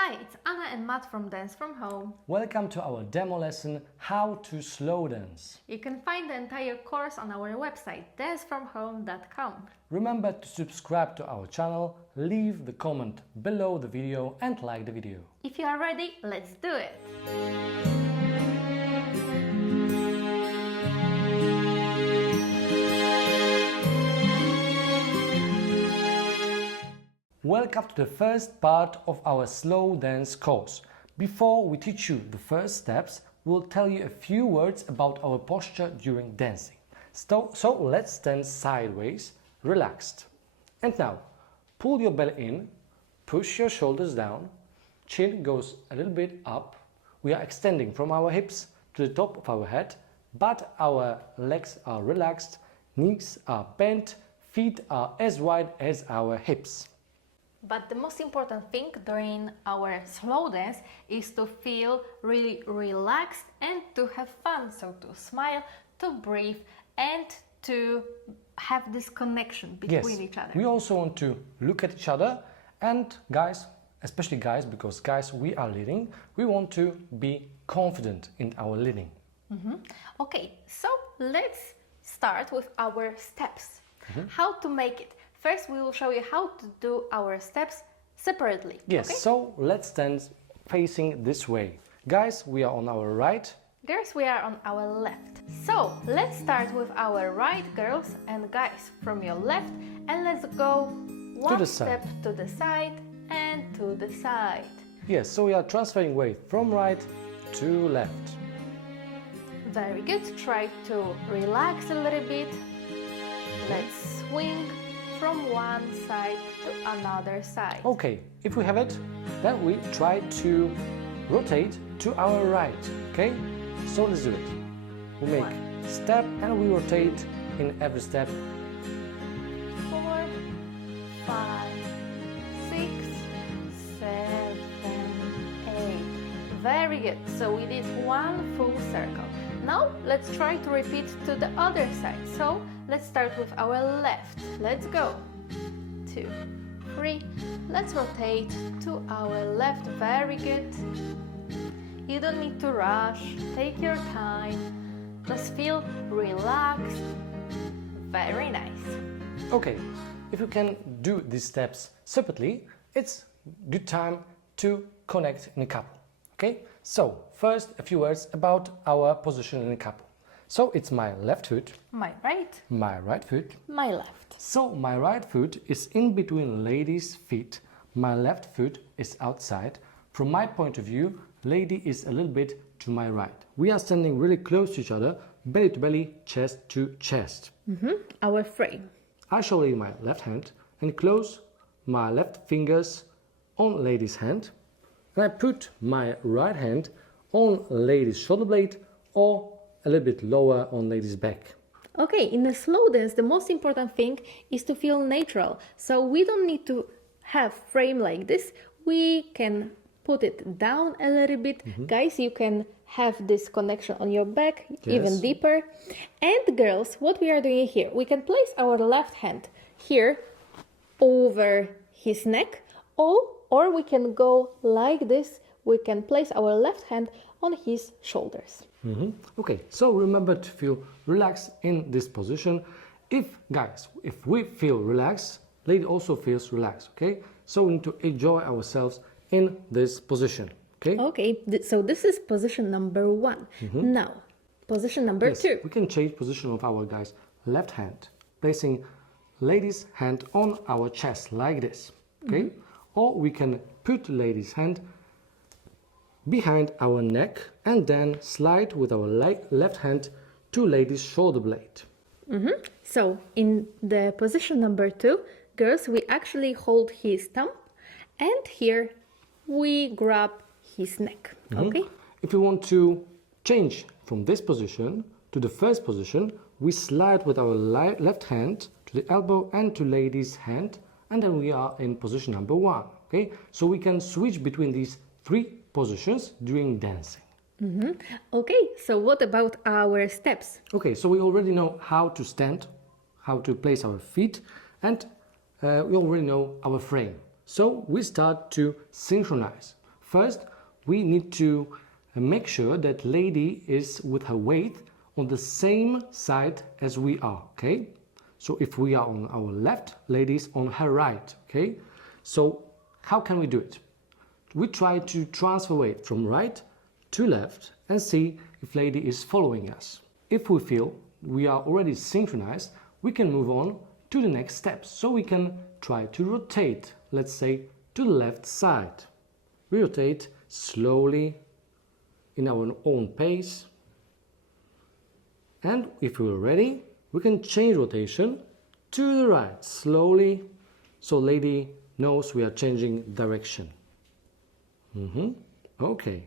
Hi, it's Anna and Matt from Dance From Home. Welcome to our demo lesson, How to Slow Dance. You can find the entire course on our website, dancefromhome.com. Remember to subscribe to our channel, leave the comment below the video and like the video. If you are ready, let's do it! Welcome to the first part of our slow dance course. Before we teach you the first steps, we'll tell you a few words about our posture during dancing. So let's stand sideways, relaxed. And now, pull your belly in, push your shoulders down, chin goes a little bit up. We are extending from our hips to the top of our head, but our legs are relaxed, knees are bent, feet are as wide as our hips. But the most important thing during our slow dance is to feel really relaxed and to have fun. So to smile, to breathe and to have this connection between each other. We also want to look at each other and guys, especially guys, because guys we are leading, we want to be confident in our leading. Okay, so let's start with our steps. How to make it. First, we will show you how to do our steps separately. Yes, okay? So let's stand facing this way. Guys, we are on our right. Girls, we are on our left. So let's start with our right, girls, and guys from your left, and let's go one step to the side and to the side. Yes, so we are transferring weight from right to left. Very good. Try to relax a little bit. Let's swing from one side to another side. Okay, if we have it, then we try to rotate to our right, okay? So let's do it. We make a step and we rotate in every step. 4, 5, 6, 7, 8. Very good. So we did one full circle. Now let's try to repeat to the other side. So let's start with our left. Let's go. 2, 3. Let's rotate to our left. Very good. You don't need to rush. Take your time. Just feel relaxed. Very nice. Okay, if you can do these steps separately, it's good time to connect in a couple. Okay, so first a few words about our position in a couple. So it's my left foot, My right, my right foot. my left. So my right foot is in between lady's feet, my left foot is outside. From my point of view, lady is a little bit to my right. We are standing really close to each other, belly to belly, chest to chest. Our frame. I show lady my left hand and close my left fingers on lady's hand. And I put my right hand on lady's shoulder blade or a little bit lower on lady's back. Okay, in a slow dance, the most important thing is to feel natural. So we don't need to have frame like this. We can put it down a little bit. Guys, you can have this connection on your back even deeper. And girls, what we are doing here, we can place our left hand here over his neck, or we can go like this. We can place our left hand on his shoulders. Okay, so remember to feel relaxed in this position. If we feel relaxed, lady also feels relaxed, okay? So we need to enjoy ourselves in this position, okay? Okay, so this is position number 1. Now, position number 2. We can change position of our guys' left hand, placing lady's hand on our chest like this, okay? Or we can put lady's hand behind our neck and then slide with our left hand to lady's shoulder blade. So in the position number 2, girls, we actually hold his thumb and here we grab his neck. Okay? If we want to change from this position to the first position, we slide with our left hand to the elbow and to lady's hand, and then we are in position number 1. Okay? So we can switch between these 3 positions during dancing. Okay, so what about our steps? Okay, so we already know how to stand, how to place our feet, and we already know our frame. So we start to synchronize. First, we need to make sure that lady is with her weight on the same side as we are, okay? So if we are on our left, lady is on her right, okay? So how can we do it? We try to transfer weight from right to left and see if lady is following us. If we feel we are already synchronized, we can move on to the next steps. So we can try to rotate, let's say, to the left side. We rotate slowly in our own pace. And if we're ready, we can change rotation to the right slowly, so lady knows we are changing direction. Okay.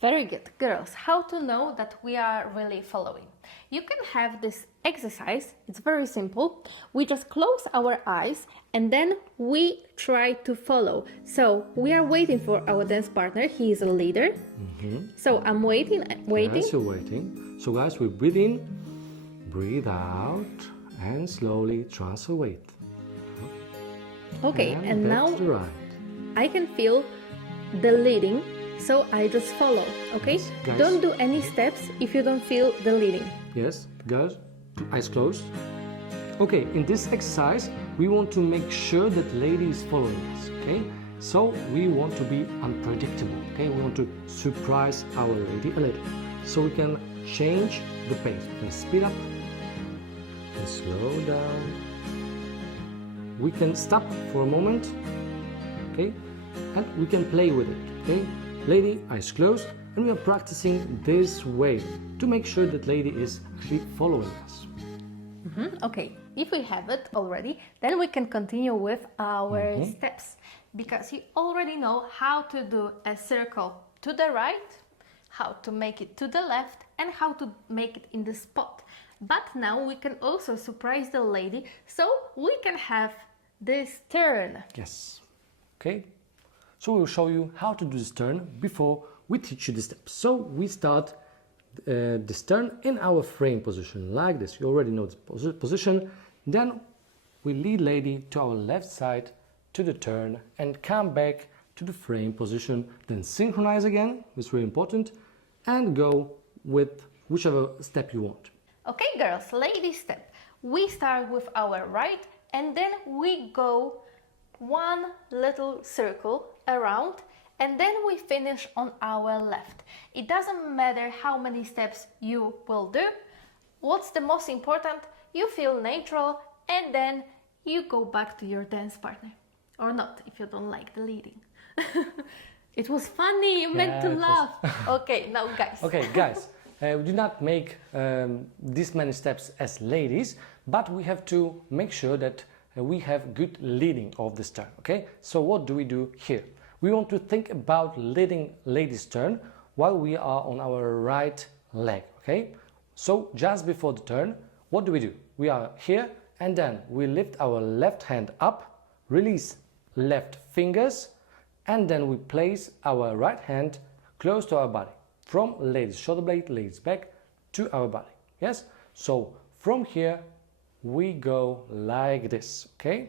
Very good. Girls, how to know that we are really following? You can have this exercise. It's very simple. We just close our eyes and then we try to follow. So we are waiting for our dance partner. He is a leader. So I'm waiting. Yes, you're waiting. So guys, we breathe in, breathe out, and slowly transfer weight. Okay, and back now to the right. I can feel the leading, so I just follow, okay? Yes, guys. Don't do any steps if you don't feel the leading. Yes, guys, eyes closed. Okay, in this exercise, we want to make sure that lady is following us, okay? So we want to be unpredictable, okay? We want to surprise our lady a little. So we can change the pace. We can speed up and slow down. We can stop for a moment, okay? And we can play with it, okay? Lady, eyes closed, and we are practicing this way to make sure that lady is actually following us. Okay, if we have it already, then we can continue with our steps, because you already know how to do a circle to the right, how to make it to the left, and how to make it in the spot. But now we can also surprise the lady, so we can have this turn. Yes. Okay. So we'll show you how to do this turn before we teach you the steps. So we start this turn in our frame position like this. You already know the position. Then we lead lady to our left side to the turn and come back to the frame position. Then synchronize again, it's really important, and go with whichever step you want. Okay, girls, lady step. We start with our right and then we go one little circle around and then we finish on our left. It doesn't matter how many steps you will do. What's the most important? You feel natural and then you go back to your dance partner. Or not, if you don't like the leading. It was funny, you meant to laugh. Okay, now guys. Okay, guys, we do not make this many steps as ladies, but we have to make sure that we have good leading of this turn, okay? So what do we do here? We want to think about leading ladies' turn while we are on our right leg, okay? So just before the turn, what do? We are here and then we lift our left hand up, release left fingers, and then we place our right hand close to our body. From ladies' shoulder blade, ladies' back to our body, yes? So from here, we go like this, okay?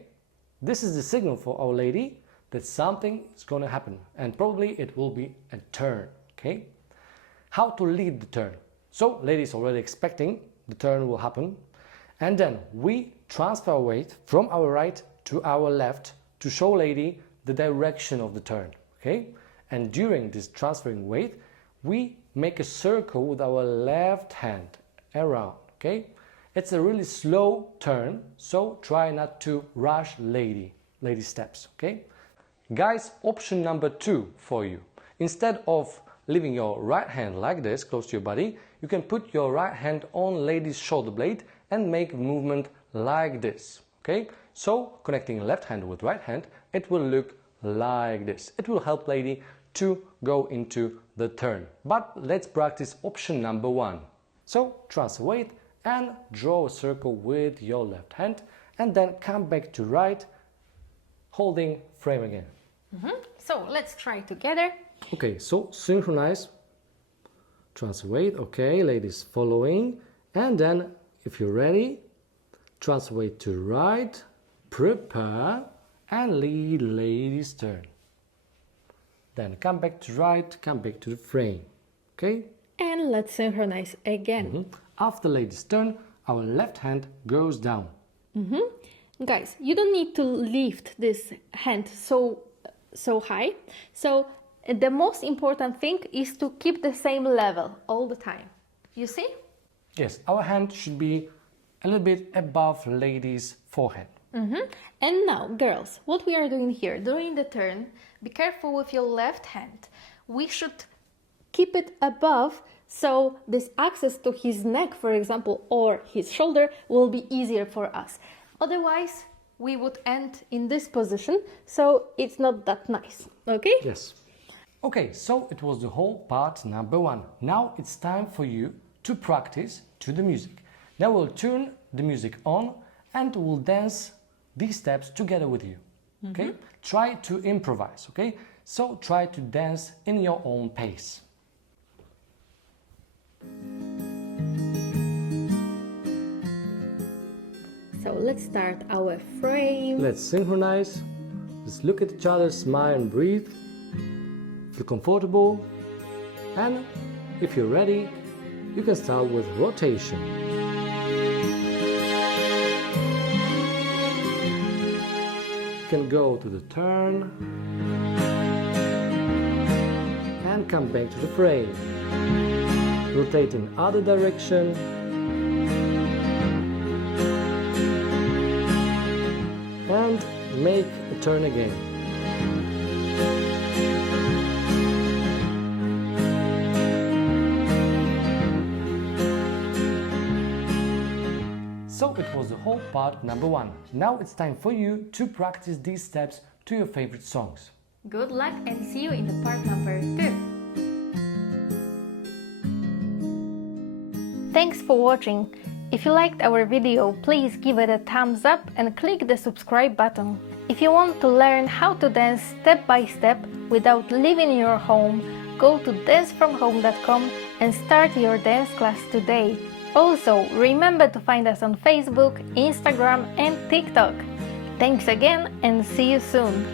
This is the signal for our lady that something is going to happen and probably it will be a turn, okay? How to lead the turn? So lady is already expecting the turn will happen and then we transfer weight from our right to our left to show lady the direction of the turn, okay? And during this transferring weight, we make a circle with our left hand around, okay? It's a really slow turn, so try not to rush lady steps, okay? Guys, option number 2 for you. Instead of leaving your right hand like this, close to your body, you can put your right hand on lady's shoulder blade and make movement like this, okay? So, connecting left hand with right hand, it will look like this. It will help lady to go into the turn. But let's practice option number 1. So, transfer weight and draw a circle with your left hand and then come back to right, holding frame again. So let's try together. Okay, so synchronize, transfer weight, okay, ladies following, and then if you're ready, transfer weight to right, prepare, and lead ladies turn. then come back to right, come back to the frame. Okay? And let's synchronize again. After lady's turn, our left hand goes down. Guys, you don't need to lift this hand so high. So the most important thing is to keep the same level all the time. You see? Yes, our hand should be a little bit above lady's forehead. And now, girls, what we are doing here, during the turn, be careful with your left hand. We should keep it above, so this access to his neck, for example, or his shoulder will be easier for us. Otherwise, we would end in this position, so it's not that nice, okay? Yes. Okay, so it was the whole part number 1. Now it's time for you to practice to the music. Now we'll turn the music on and we'll dance these steps together with you. Okay? Try to improvise, okay? So try to dance in your own pace. So let's start our frame. Let's synchronize. Let's look at each other, smile and breathe. Feel comfortable. And if you're ready, you can start with rotation. You can go to the turn and come back to the frame. Rotate in other direction. And make a turn again. So it was the whole part number 1. Now it's time for you to practice these steps to your favorite songs. Good luck and see you in the part number 2. Thanks for watching. If you liked our video, please give it a thumbs up and click the subscribe button. If you want to learn how to dance step by step without leaving your home, go to dancefromhome.com and start your dance class today. Also, remember to find us on Facebook, Instagram and TikTok. Thanks again and see you soon!